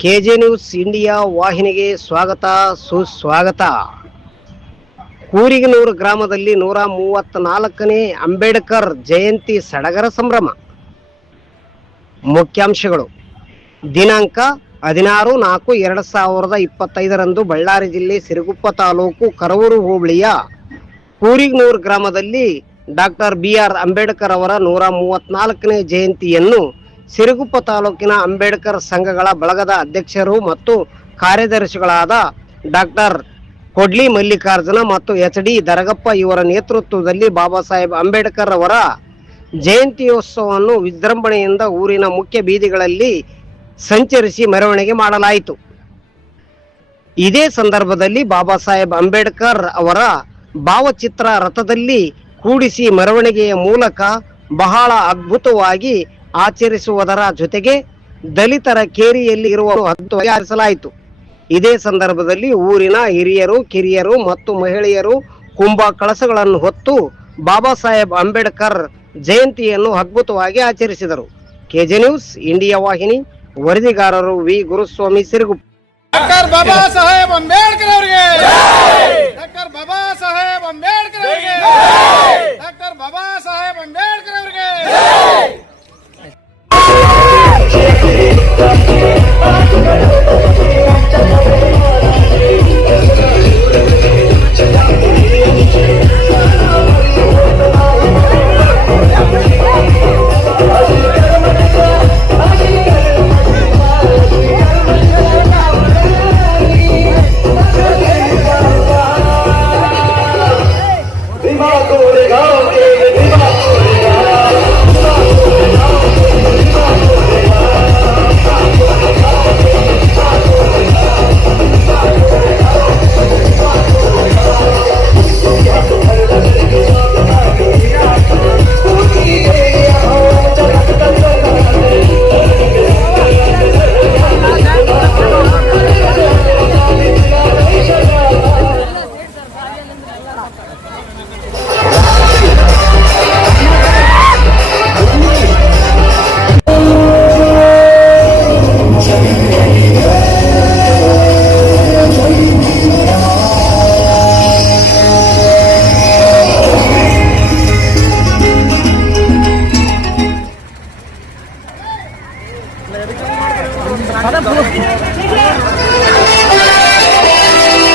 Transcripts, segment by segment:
K J news India ವಾಹಿನಿಗೆ ಸ್ವಾಗತ, ಸುಸ್ವಾಗತ. ಕೂರಿಗನೂರು ಗ್ರಾಮದಲ್ಲಿ ನೂರ ಮೂವತ್ತ್ನಾಲ್ಕನೇ ಅಂಬೇಡ್ಕರ್ ಜಯಂತಿ ಸಡಗರ ಸಂಭ್ರಮ. ಮುಖ್ಯಾಂಶಗಳು. ದಿನಾಂಕ ಹದಿನಾರು ನಾಲ್ಕು ಎರಡು ಸಾವಿರದ ಇಪ್ಪತ್ತೈದರಂದು ಬಳ್ಳಾರಿ ಜಿಲ್ಲೆ ಸಿರುಗುಪ್ಪ ತಾಲೂಕು ಕರವೂರು ಹೋಬಳಿಯ ಕೂರಿಗನೂರು ಗ್ರಾಮದಲ್ಲಿ ಡಾಕ್ಟರ್ ಬಿ ಆರ್ ಅಂಬೇಡ್ಕರ್ ಅವರ ನೂರ ಮೂವತ್ನಾಲ್ಕನೇ ಜಯಂತಿಯನ್ನು ಸಿರುಗುಪ್ಪ ತಾಲೂಕಿನ ಅಂಬೇಡ್ಕರ್ ಸಂಘಗಳ ಬಳಗದ ಅಧ್ಯಕ್ಷರು ಮತ್ತು ಕಾರ್ಯದರ್ಶಿಗಳಾದ ಡಾಕ್ಟರ್ ಕೊಡ್ಲಿ ಮಲ್ಲಿಕಾರ್ಜುನ ಮತ್ತು ಎಚ್ ಡಿ ದರಗಪ್ಪ ಇವರ ನೇತೃತ್ವದಲ್ಲಿ ಬಾಬಾ ಸಾಹೇಬ್ ಅಂಬೇಡ್ಕರ್ ಅವರ ಜಯಂತಿಯೋತ್ಸವವನ್ನು ವಿಜೃಂಭಣೆಯಿಂದ ಊರಿನ ಮುಖ್ಯ ಬೀದಿಗಳಲ್ಲಿ ಸಂಚರಿಸಿ ಮೆರವಣಿಗೆ ಮಾಡಲಾಯಿತು. ಇದೇ ಸಂದರ್ಭದಲ್ಲಿ ಬಾಬಾ ಸಾಹೇಬ್ ಅಂಬೇಡ್ಕರ್ ಅವರ ಭಾವಚಿತ್ರ ರಥದಲ್ಲಿ ಕೂಡಿಸಿ ಮೆರವಣಿಗೆಯ ಮೂಲಕ ಬಹಳ ಅದ್ಭುತವಾಗಿ ಆಚರಿಸುವುದರ ಜೊತೆಗೆ ದಲಿತರ ಕೇರಿಯಲ್ಲಿ ಇರುವ ಹತ್ತು ಆಚರಿಸಲಾಯಿತು ಇದೇ ಸಂದರ್ಭದಲ್ಲಿ ಊರಿನ ಹಿರಿಯರು, ಕಿರಿಯರು ಮತ್ತು ಮಹಿಳೆಯರು ಕುಂಭ ಕಳಸಗಳನ್ನು ಹೊತ್ತು ಬಾಬಾ ಸಾಹೇಬ್ ಅಂಬೇಡ್ಕರ್ ಜಯಂತಿಯನ್ನು ಅದ್ಭುತವಾಗಿ ಆಚರಿಸಿದರು. ಕೆಜೆ ನ್ಯೂಸ್, ಇಂಡಿಯಾ ವಾಹಿನಿ, ವರದಿಗಾರರು ವಿ. ಗುರುಸ್ವಾಮಿ ಸಿರುಗು ಬಾಬಾ ಅಂಬೇಡ್ಕರ್ ಅವರಿಗೆ. ಅಂಬೇಡ್ಕರ್ ಅವರಿಗೆ. ಬಾಬಾ ಅಂಬೇಡ್ಕರ್ ಅವರಿಗೆ. Thank you.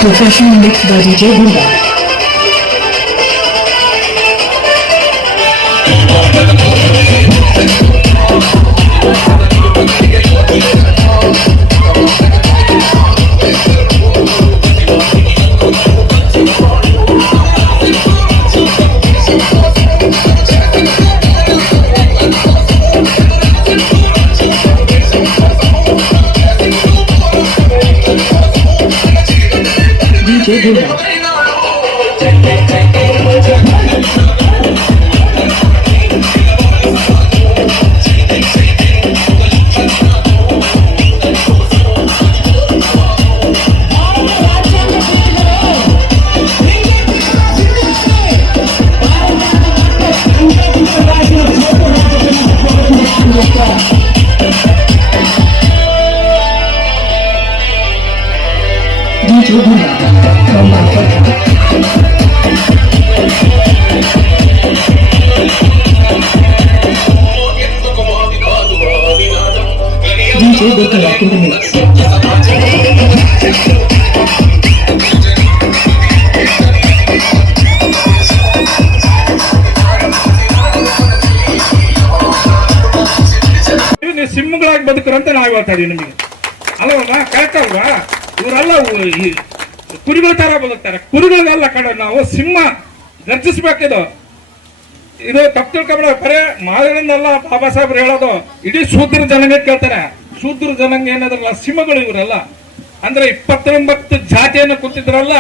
Professional mixed by DJ Buddha. 経験談 The mix. ನೀವು ಸಿಂಹಗಳಾಗಿ ಬದುಕರು ಅಂತ ನಾವು ಹೇಳ್ತಾ ಇದೀವಿ ನಿಮಗೆ. ಅಲ್ವಲ್ಲ ಕರೆಕ್ಟ್ ಅಲ್ವಾ? ಇವರೆಲ್ಲ ಕುರಿಗಳ ತರ ಬದುಕ್ತಾರೆ. ಕುರಿಗಳಿಗೆಲ್ಲ ಕಡೆ ನಾವು ಸಿಂಹ ಗರ್ಜಿಸ್ಬೇಕಿದು. ಇದು ತಪ್ಪು ತಿಳ್ಕೊಬೇಡ ಬರೇ ಮಾದರಿಂದಲ್ಲ ಬಾಬಾ ಸಾಹೇಬ್ರು ಹೇಳೋದು, ಇಡೀ ಸೂತ್ರ ಜನಾಂಗ ಕೇಳ್ತಾರೆ. ಶೂದ್ರ ಜನಾಂಗ ಏನಾದ್ರಲ್ಲ, ಸಿಂಹಗಳು ಇವರಲ್ಲ. ಅಂದ್ರೆ ಇಪ್ಪತ್ತೊಂಬತ್ತು ಜಾತಿಯನ್ನು ಕೂತಿದ್ರಲ್ಲ,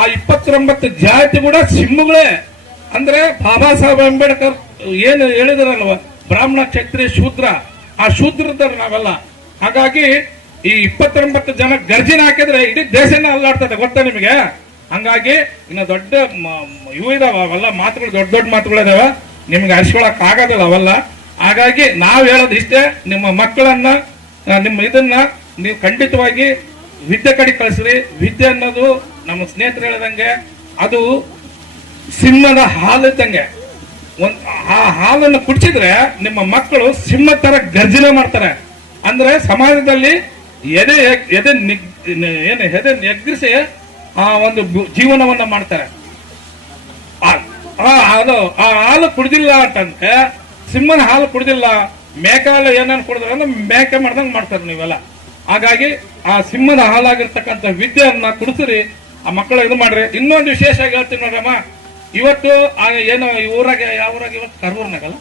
ಆ ಇಪ್ಪತ್ತೊಂಬತ್ತು ಜಾತಿ ಕೂಡ ಸಿಂಹಗಳೇ. ಅಂದ್ರೆ ಬಾಬಾ ಸಾಹೇಬ್ ಅಂಬೇಡ್ಕರ್ ಏನು ಹೇಳಿದ್ರಲ್ವ, ಬ್ರಾಹ್ಮಣ, ಕ್ಷತ್ರಿಯ, ಶೂದ್ರ. ಆ ಶೂದ್ರದವ್ರು ನಾವೆಲ್ಲ. ಹಾಗಾಗಿ ಈ ಇಪ್ಪತ್ತೊಂಬತ್ತು ಜನ ಗರ್ಜಿನ ಹಾಕಿದ್ರೆ ಇಡೀ ದೇಶನೇ ಅಲ್ಲಾಡ್ತದೆ, ಗೊತ್ತಾ ನಿಮಗೆ? ಹಂಗಾಗಿ ಇನ್ನು ದೊಡ್ಡ ಇವು ಇದಾವ, ಅವೆಲ್ಲ ಮಾತುಗಳು, ದೊಡ್ಡ ದೊಡ್ಡ ಮಾತುಗಳಿದಾವ. ನಿಮ್ಗೆ ಹರಿಸ್ಕೊಳಕ್ ಆಗೋದಿಲ್ಲ ಅವೆಲ್ಲ. ಹಾಗಾಗಿ ನಾವು ಹೇಳೋದು ಇಷ್ಟೇ ನಿಮ್ಮ ಮಕ್ಕಳನ್ನ ನಿಮ್ಮ ಇದನ್ನ ನೀವು ಖಂಡಿತವಾಗಿ ವಿದ್ಯೆ ಕಡೆ ಕಳಿಸ್ರಿ. ವಿದ್ಯೆ ಅನ್ನೋದು ನಮ್ಮ ಸ್ನೇಹಿತರು ಹೇಳ್ದಂಗೆ ಅದು ಸಿಂಹದ ಹಾಲು ಇದ್ದಂಗೆ. ಒಂದ್ ಆ ಹಾಲನ್ನು ಕುಡಿಸಿದ್ರೆ ನಿಮ್ಮ ಮಕ್ಕಳು ಸಿಂಹ ತರ ಗರ್ಜನೆ ಮಾಡ್ತಾರೆ. ಅಂದ್ರೆ ಸಮಾಜದಲ್ಲಿ ಎದೆ ಎದೆ ಏನು, ಎದೆ ಎಗ್ರಿಸಿ ಆ ಒಂದು ಜೀವನವನ್ನ ಮಾಡ್ತಾರೆ. ಆ ಹಾಲು ಆ ಹಾಲು ಕುಡಿದಿಲ್ಲ ಅಂತಂದ್ರೆ ಸಿಂಹನ ಹಾಲು ಕುಡ್ದಿಲ್ಲ. ಮೇಕೆ ಏನನ್ನು ಕೊಡಿದ್ರೆ ಅಂದ್ರೆ ಮೇಕೆ ಮಾಡ್ದಂಗೆ ಮಾಡ್ತಾರೆ ನೀವೆಲ್ಲ. ಹಾಗಾಗಿ ಆ ಸಿಂಹದ ಹಾಲಾಗಿರ್ತಕ್ಕಂಥ ವಿದ್ಯೆಯನ್ನ ಕುಡಿಸ್ರಿ, ಆ ಮಕ್ಕಳ ಇದು ಮಾಡ್ರಿ. ಇನ್ನೊಂದು ವಿಶೇಷ ಹೇಳ್ತೀನಿ ನೋಡ್ರಮ್ಮ. ಇವತ್ತು ಆ ಏನು ಈ ಊರಾಗ, ಯಾವ ಊರಾಗ ಇವತ್ತು? ಕರೂರ್ನಾಗಲ್ಲ?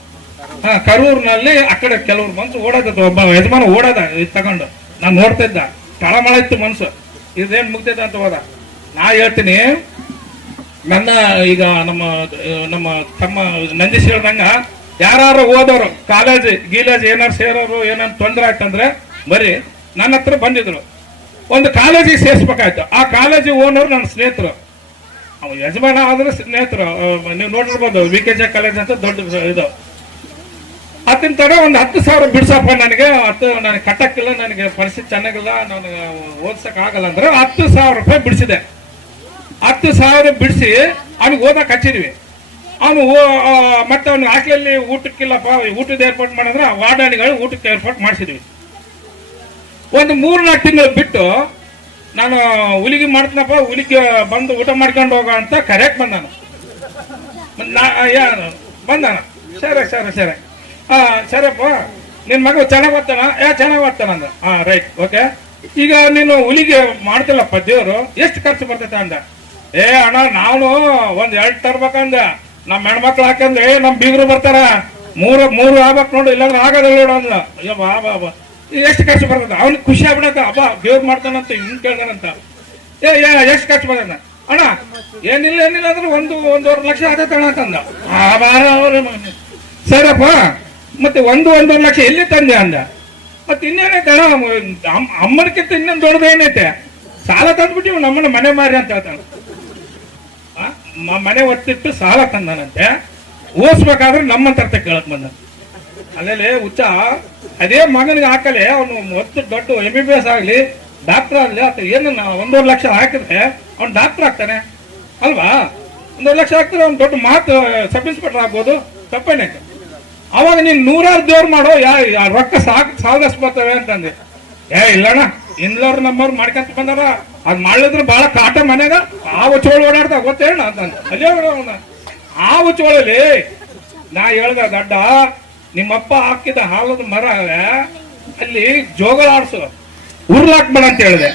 ಹಾ, ಕರೂರ್ನಲ್ಲಿ ಆ ಕಡೆ ಕೆಲವ್ರು ಮನ್ಸು ಓಡೋದ ಒಬ್ಬ ಯಜಮಾನ ಓಡೋದ, ಇದು ತಗೊಂಡು. ನಾನು ನೋಡ್ತಾ ಇದ್ದ ತಳಮಳ ಇತ್ತು ಮನ್ಸು. ಇದೇನು ಮುಗ್ದಿದ್ದ ಅಂತ ಹೋದ. ನಾ ಹೇಳ್ತೀನಿ, ನನ್ನ ಈಗ ನಮ್ಮ ನಮ್ಮ ತಮ್ಮ ನಂದೀಶ್ ಹೇಳ್ದಂಗ ಯಾರು ಓದೋರು ಕಾಲೇಜ್, ಗೀಲೇಜ್ ಏನಾರು ಸೇರೋರು, ಏನಾರು ತೊಂದರೆ ಆಯ್ತಂದ್ರೆ ಬರೀ ನನ್ನ ಹತ್ರ ಬಂದಿದ್ರು. ಒಂದು ಕಾಲೇಜಿಗೆ ಸೇರಿಸ್ಬೇಕಾಯ್ತು. ಆ ಕಾಲೇಜಿಗೆ ಓನರ್ ನನ್ನ ಸ್ನೇಹಿತರು. ಅವ ಯಜಮಾನ ಆದ್ರೆ ಸ್ನೇಹಿತರು. ನೀವು ನೋಡಿರ್ಬೋದು ವಿ ಕೆ ಜೆ ಕಾಲೇಜ್ ಅಂತ ದೊಡ್ಡ ಇದು. ಅತ್ತಿನ ತರ ಒಂದು ಹತ್ತು ಸಾವಿರ ಬಿಡ್ಸಪ್ಪ ನನಗೆ. ಹತ್ತು ನನಗೆ ಕಟ್ಟಕ್ಕಿಲ್ಲ, ನನಗೆ ಪರಿಸ್ಥಿತಿ ಚೆನ್ನಾಗಿಲ್ಲ ನಾನು ಓದ್ಸಕ್ ಆಗಲ್ಲ ಅಂದ್ರೆ ಹತ್ತು ಸಾವಿರ ರೂಪಾಯಿ ಬಿಡಿಸಿದೆ. ಹತ್ತು ಸಾವಿರ ಬಿಡಿಸಿ, ಅವ್ನಿಗೆ ಓದಕ್ ಹಚ್ಚಿದ್ವಿ. ಅವನು ಮತ್ತೆ ಅವನು ಆಕೆಯಲ್ಲಿ ಊಟಕ್ಕಿಲ್ಲಪ್ಪ ಊಟದ ಏರ್ಪಾಟ್ ಮಾಡಿದ್ರೆ ವಾರ್ಡಾಣಿಗಳು ಊಟಕ್ಕೆ ಏರ್ಪಾಟ್ ಮಾಡಿಸಿದ್ವಿ. ಒಂದು ಮೂರ್ನಾಲ್ಕು ತಿಂಗಳು ಬಿಟ್ಟು ನಾನು, ಹುಲಿಗೆ ಮಾಡ್ತೀನಪ್ಪ, ಹುಲಿಗೆ ಬಂದು ಊಟ ಮಾಡ್ಕೊಂಡು ಹೋಗ ಅಂತ ಕರೆಕ್ಟ್ ಬಂದಾನ. ನಾ- ಯಾರು ಬಂದಾನ. ಸರಿ ಸರಿ ಸರಿ. ಹಾ ಸರಿಯಪ್ಪ, ನಿನ್ ಮಗ ಚೆನ್ನಾಗಿ ಓದ್ತಾನ? ಯಾ, ಚೆನ್ನಾಗಿ ಓದ್ತಾನ ಅಂದ. ಹಾ ರೈಟ್, ಓಕೆ. ಈಗ ನೀನು ಹುಲಿಗೆ ಮಾಡ್ತಿಲ್ಲಪ್ಪ ದೇವರು, ಎಷ್ಟು ಖರ್ಚು ಬರ್ತೈತೆ ಅಂದ. ಏ, ಅಣ್ಣ, ನಾನು ಒಂದ್ ಎರಡು ತರ್ಬೇಕಂದ. ನಮ್ಮ ಹೆಣ್ಮಕ್ಳು ಹಾಕಂದ್ರೆ ಏ ನಮ್ ಬೀಗರು ಬರ್ತಾರ. ಮೂರು ಮೂರು ಆಗ್ಬೇಕು ನೋಡು, ಇಲ್ಲಾಂದ್ರೆ ಆಗೋದಿಲ್ಲ ನೋಡು ಅಂದ ಅಯ್ಯೋ, ಬಾ ಬಾ ಬಾ. ಎಷ್ಟು ಖರ್ಚು ಬರ್ತದೆ. ಅವ್ನಿಗೆ ಖುಷಿ ಆಗ್ಬಿಡತ್ತ. ಅಬ್ಬ, ದೇವ್ರು ಮಾಡ್ತಾನಂತ, ಹಿಂಗ್ ಕೇಳ್ದಾನಂತ. ಏ ಏ, ಎಷ್ಟು ಖರ್ಚು ಬರ ಅಣ್ಣ, ಏನಿಲ್ಲ ಏನಿಲ್ಲ ಅಂದ್ರೆ ಒಂದು ಒಂದೂವರೆ ಲಕ್ಷ ಆಗತ್ತೆ ಅಣ್ಣ ಅಂತಂದ. ಆ ಬಾರ ಅವ್ರ ಸರಪ್ಪ ಮತ್ತೆ ಒಂದು ಒಂದೂವರೆ ಲಕ್ಷ ಎಲ್ಲಿ ತಂದೆ ಅಂದ? ಮತ್ತೆ ಇನ್ನೇನೈತೆ ಅಣ್ಣ? ಅಮ್ಮ- ಅಮ್ಮನಕ್ಕಿಂತ ಇನ್ನೊಂದು ದೊಡ್ಡದೇನೈತೆ? ಸಾಲ ತಂದ್ಬಿಟ್ಟು ನಮ್ಮನ್ನ ಮನೆ ಮಾರಿ ಅಂತ ಹೇಳ್ತಾನೆ ಮನೆ ಒತ್ತಿಟ್ಟು ಸಾಲ ತಂದನಂತೆ. ಓದಿಸ್ಬೇಕಾದ್ರೆ ನಮ್ಮ ತರ್ತೆ ಕೇಳಕ್ ಬಂದ ಅಲ್ಲೇ ಹುಚ್ಚ, ಅದೇ ಮಗನಿಗೆ ಹಾಕಲೆ, ಅವನು ಒತ್ತು ದೊಡ್ಡ ಎಂ ಬಿ ಬಿ ಎಸ್ ಆಗಲಿ ಡಾಕ್ಟರ್ ಆಗಲಿ ಅಥವಾ ಏನು ಒಂದೂವರೆ ಲಕ್ಷ ಹಾಕಿದ್ರೆ ಅವ್ನು ಡಾಕ್ಟರ್ ಆಗ್ತಾನೆ. ಅಲ್ವಾ? ಒಂದೂವರೆ ಲಕ್ಷ ಹಾಕಿದ್ರೆ ಅವ್ನು ದೊಡ್ಡ ಮಾತು ಸಬ್ ಇನ್ಸ್ಪೆಕ್ಟರ್ ಆಗ್ಬೋದು, ತಪ್ಪೇನೆ ಅವಾಗ ನೀನು ನೂರಾರು ದೇವ್ರು ಮಾಡೋ, ಯಾ ರೊಕ್ಕ ಸಾಕು ಸಾಲದಷ್ಟು ಬರ್ತವೆ ಅಂತಂದೆ. ಏ, ಇಲ್ಲಣ್ಣ ಇನ್ನೋರು ನಮ್ಮವ್ರು ಮಾಡ್ಕೊಂತ ಬಂದಾರ. ಅದ್ ಮಾಡಿದ್ರೆ ಬಹಳ ಕಾಟ ಮನೆಗ ಆ ಚೋಳು ಓಡಾಡ್ತಾ ಗೊತ್ತೇಳ ಅಲ್ಲೇ ಆ ಚೋಳಲ್ಲಿ ನಾ ಹೇಳ್ದ, ದಡ್ಡ, ನಿಮ್ಮಪ್ಪ ಹಾಕಿದ ಹಾಲದ ಮರ ಅಲ್ಲಿ ಜೋಗಳಾಡ್ಸು ಉರ್ಲಾಕ್ಬೇಡ ಅಂತ ಹೇಳಿದೆ.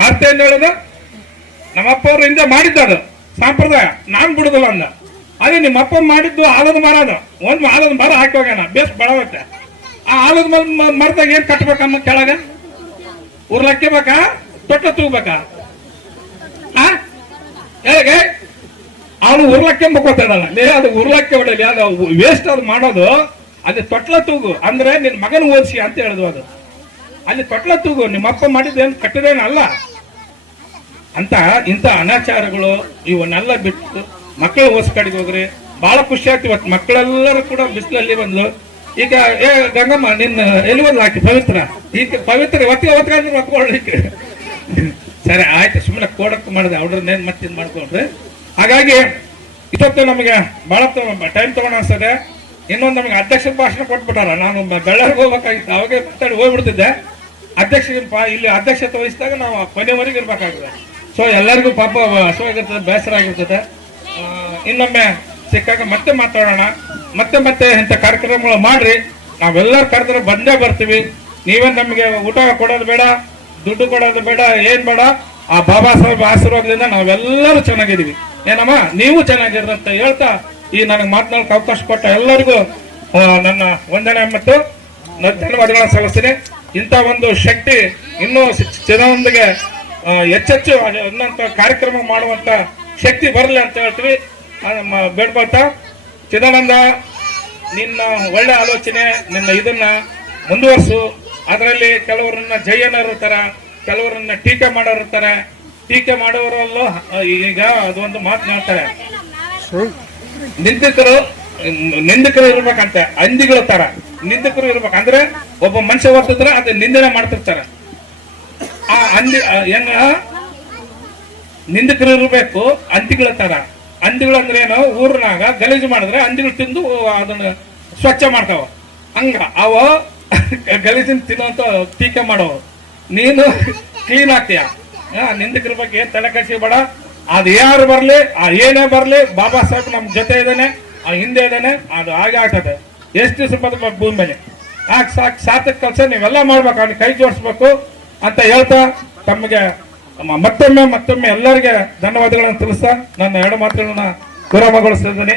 ಮತ್ತೆ ಹೇಳಿದೆ? ನಮ್ಮಪ್ಪ ಅವ್ರ ಹಿಂದೆ ಮಾಡಿದ್ದ ಅದು. ಸಂಪ್ರದಾಯ. ನಾನ್ ಬಿಡುದಿಲ್ಲ ಅಂದ. ಅದೇ ನಿಮ್ಮಪ್ಪ ಮಾಡಿದ್ದು ಆಲದ ಮರ ಅದು. ಒಂದ್ ಆಲದ ಮರ ಹಾಕಿ ಹೋಗ್ಯಾನ. ಬೇಸ್ ಬಡವತ್ತೆ. ಆ ಆಲದ ಮರ ಮರದಾಗ ಏನ್ ಕಟ್ಬೇಕಮ್ಮ ಕೆಳಗ? ಉರ್ಲಕ್ಕೆ ಬೇಕಾ ತೊಟ್ಟ ತೂಗ್ಬೇಕಾ? ಆ? ಹೇಗೆ? ಅವನು ಉರ್ಲಕ್ಕೆ ಮುಕ್ಕೋತಾನಲ್ಲ ಲೇ, ಅದು ಉರ್ಲಕ್ಕೆ ಹೊಡಲಿ ಅದು ವೇಸ್ಟ್ ಅದು ಮಾಡೋದು. ಅಲ್ಲಿ ತೊಟ್ಲ ತೂಗು. ಅಂದ್ರೆ ನಿನ್ನ ಮಗನ ಓದಿಸಿ ಅಂತ ಹೇಳಿದ್ವು ಅದು. ಅಲ್ಲಿ ತೊಟ್ಲ ತೂಗು. ನಿಮ್ಮಪ್ಪ ಮಾಡಿದ್ದೇನು ಕಟ್ಟಿದೇನಲ್ಲ ಅಂತ, ಇಂಥ ಅನಾಚಾರಗಳು ಇವನ್ನೆಲ್ಲ ಬಿಟ್ಟು ಮಕ್ಕಳು ಓದಿಸ್ಕಡಿಗೆ ಹೋಗ್ರಿ. ಬಹಳ ಖುಷಿ ಆಯ್ತು ಇವತ್ತು. ಮಕ್ಕಳೆಲ್ಲರೂ ಕೂಡ ಬಿಸಿಲಲ್ಲಿ ಬಂದ್ಲು ಈಗ, ಏ, ಗಂಗಮ್ಮ, ನಿನ್ನ ಎಲ್ಲಿ ಬಂದ್ಲು ಹಾಕಿ ಪವಿತ್ರ. ಈಗ ಪವಿತ್ರ, ಇವತ್ತಿಗೆ ಹೊತ್ಕೊಂಡ್ರೆ ಹೊತ್ಕೊಳ್ಳಿಕ್ಕೆ ಸರಿ, ಆಯ್ತು. ಸುಮ್ಮನೆ ಕೋಡಕ್ಕೆ ಮಾಡಿದೆ. ಅವ್ರನ್ನೇನು ಮತ್ತೆ ಇದು ಮಾಡ್ಕೊಂಡ್ರೆ? ಹಾಗಾಗಿ ಇದೊತ್ತು ನಮಗೆ ಬಹಳ ಟೈಮ್ ತೊಗೊಂಡು ಅನ್ಸ್ತದೆ ಇನ್ನೊಂದು ನಮಗೆ ಅಧ್ಯಕ್ಷ ಭಾಷಣ ಕೊಟ್ಬಿಟ್ಟಾರ. ನಾನು ಬೆಳ್ಳರಿಗೆ ಹೋಗ್ಬೇಕಾಗಿತ್ತು. ಅವಾಗೆ ಮಾತಾಡಿ ಹೋಗ್ಬಿಡ್ತಿದ್ದೆ. ಅಧ್ಯಕ್ಷ ಇಲ್ಲಿ ಅಧ್ಯಕ್ಷತೆ ವಹಿಸಿದಾಗ ನಾವು ಕೊನೆವರೆಗೆ ಇರಬೇಕಾಗಿದೆ ಸೊ ಎಲ್ಲರಿಗೂ ಪಾಪ ಹಸುವಾಗಿರ್ತದೆ ಬೇಸರ ಆಗಿರ್ತದೆ ಇನ್ನೊಮ್ಮೆ ಸಿಕ್ಕಾಗ ಮತ್ತೆ ಮಾತಾಡೋಣ. ಮತ್ತೆ ಮತ್ತೆ ಇಂಥ ಕಾರ್ಯಕ್ರಮಗಳು ಮಾಡ್ರಿ. ನಾವೆಲ್ಲರೂ ಕರೆದ್ರೆ ಬಂದೇ ಬರ್ತೀವಿ. ನೀವೇನು ನಮಗೆ ಊಟ ಕೊಡೋದು ಬೇಡ. ದುಡ್ಡು ಕೊಡೋದು ಬೇಡ, ಏನ್ ಬೇಡ, ಆ ಬಾಬಾ ಸಾಹೇಬ್ ಆಶೀರ್ವಾದದಿಂದ ನಾವೆಲ್ಲರೂ ಚೆನ್ನಾಗಿದ್ದೀವಿ. ಏನಮ್ಮ? ನೀವು ಚೆನ್ನಾಗಿರಂತ ಹೇಳ್ತಾ ಈ ನನಗೆ ಮಾತನಾಡಕ್ಕೆ ಅವಕಾಶ ಕೊಟ್ಟ ಎಲ್ಲರಿಗೂ ನನ್ನ ವಂದನೆ ಮತ್ತು ಧನ್ಯವಾದಗಳನ್ನ ಸಲ್ಲಿಸ್ತೀನಿ. ಇಂಥ ಒಂದು ಶಕ್ತಿ ಇನ್ನೂ ಜನರೊಂದಿಗೆ ಹೆಚ್ಚೆಚ್ಚು ಅನ್ನೋಂಥ ಕಾರ್ಯಕ್ರಮ ಮಾಡುವಂತ ಶಕ್ತಿ ಬರಲಿ ಅಂತ ಹೇಳ್ತೀವಿ. ಬೇಡ್ಕೊಳ್ತಾ ಚಿದಾನಂದ, ನಿನ್ನ ಒಳ್ಳೆ ಆಲೋಚನೆ, ನಿನ್ನ ಇದನ್ನ ಮುಂದುವರ್ಸು. ಅದರಲ್ಲಿ ಕೆಲವರನ್ನ ಜಯನರು ತರ, ಕೆಲವರನ್ನ ಟೀಕೆ ಮಾಡೋರು ಇರ್ತಾರೆ ಟೀಕೆ ಮಾಡೋರಲ್ಲೂ ಈಗ ಅದೊಂದು ಮಾತು ಹೇಳ್ತಾರೆ. ನಿಂದಕರು ನಿಂದಕರು ಇರ್ಬೇಕಂತೆ, ಅಂದಿಗಳ ತರ. ನಿಂದಕರು ಇರ್ಬೇಕು, ಅಂದ್ರೆ ಒಬ್ಬ ಮನುಷ್ಯ ವರ್ತಿದ್ರೆ ಅದು ನಿಂದನೆ ಮಾಡ್ತಿರ್ತಾರೆ. ಆ ಅಂದಿ ಹೆಂಗ? ನಿಂದಕರು ಇರಬೇಕು ಅಂತಿಗಳ ತರ. ಅಂದಿಗಳು ಅಂದ್ರೆ ಏನು? ಊರ್ನಾಗ ಗಲೀಜು ಮಾಡಿದ್ರೆ ಅಂದಿಗಳು ತಿಂದು ಅದನ್ನ ಸ್ವಚ್ಛ ಮಾಡ್ತಾವ. ಹಂಗ, ಅವ ಗಲೀಜಿನ ತಿನ್ನುವಂತ ಟೀಕೆ ಮಾಡೋ. ನೀನು ಕ್ಲೀನ್ ಆಗ್ತೀಯ. ನಿಂದಕರ ಬಗ್ಗೆ ತಲೆ ಬೇಡ. ಅದು ಯಾರು ಬರ್ಲಿ, ಆ ಏನೇ ಬರ್ಲಿ, ಬಾಬಾ ಸಾಹೇಬ್ ನಮ್ ಜೊತೆ ಇದ್ದಾನೆ, ಆ ಹಿಂದೆ ಇದ್ದಾನೆ, ಅದು ಹಾಗೆ ಆಗ್ತದೆ. ಎಷ್ಟು ದಿವಸ ಬದುಕಬೇಕು ಭೂಮಿ ಮೇಲೆ? ಯಾಕೆ ಸಾಕು ಸಾರ್ಥಕ ಕೆಲಸ ನೀವೆಲ್ಲ ಮಾಡ್ಬೇಕು, ಅವ್ನಿಗೆ ಕೈ ಜೋಡಿಸ್ಬೇಕು ಅಂತ ಹೇಳ್ತಾ ತಮಗೆ ಮತ್ತೊಮ್ಮೆ ಮತ್ತೊಮ್ಮೆ ಎಲ್ಲರಿಗೆ ಧನ್ಯವಾದಗಳನ್ನು ತಿಳಿಸ್ತಾ ನನ್ನ ಎರಡು ಮಾತುಗಳನ್ನ ವಿರಾಮಗೊಳಿಸ್ತಿದ್ದೀನಿ